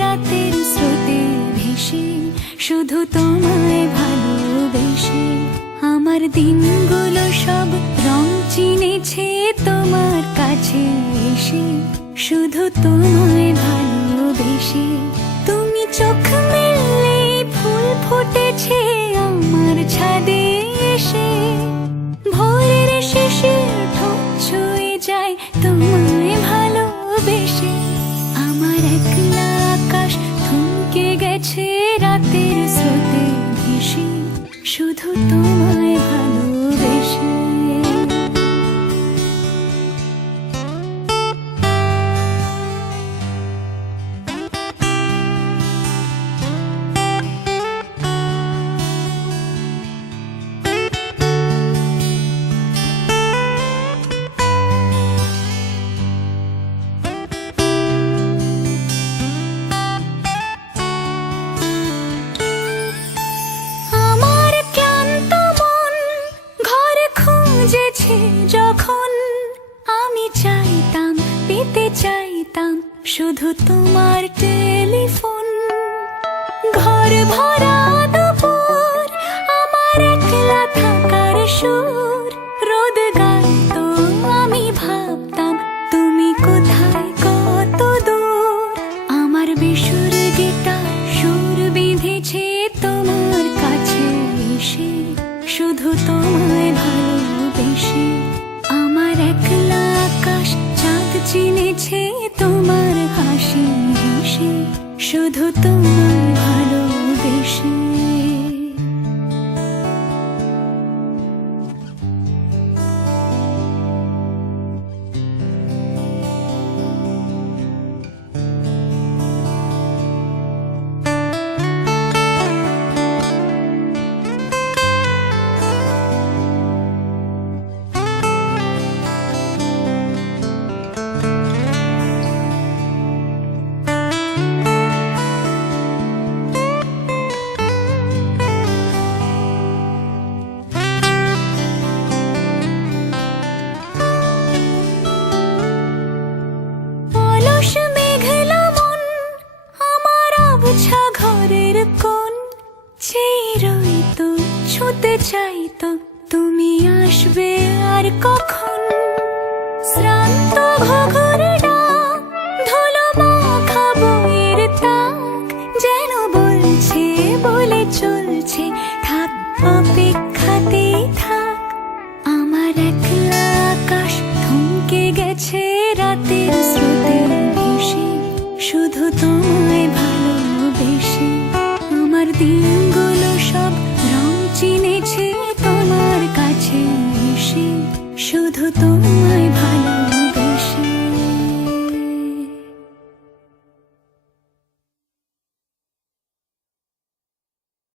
রাতের স্রোতে ভেসে, শুধু তোমায় ভালোবেসে। আমার দিনগুলো সব রং চিনেছে তোমার কাছে এসে, শুধু তোমায় ভালোবেসে। তুমি চোখ মেললে ফুল ফুটেছে আমার ছাদে এসে, ভোরের শেষের ঠোঁট ছুঁয়ে যায় তোমায় ভালোবেসে। আমার একলা আকাশ থমকে গেছে রাতের স্রোতে ভেসে, শুধু তোমায় ভালোবেসে। যখন আমি চাইতাম, পেতে চাইতাম শুধু তোমার টেলিফোন। ঘর ভরা দুপুর, আমার একলা থাকার সুর, রোদ গাইতো আমি ভাবতাম তুমি কোথায় কত দূর। আমার বেসুর গিটার সুর বিঁধেছে তোমার কাছে এসে, শুধু তোমায় ভালোবেসে। আমার একলা আকাশ চাঁদ চিনেছে তোমার হাসি হেসে, শুধু তোমায় ভালোবেসে। ঘরের কোণ চেয়ে রইতো, ছুঁতে চাইতো তুমি আসবে আর কখন। শ্রান্ত ঘুঘুর ডাক, ধুলো মাখা বইয়ের তাক, যেন বলছে বলে চলছে থাক, অপেক্ষাতেই থাক। আমার একলা আকাশ থমকে গেছে রাতের স্রোতে ভেসে, শুধু তোমায় ভালোবেসে। আমার দিনগুলো সব রং চিনেছে তোমার কাছে এসে, শুধু তোমায়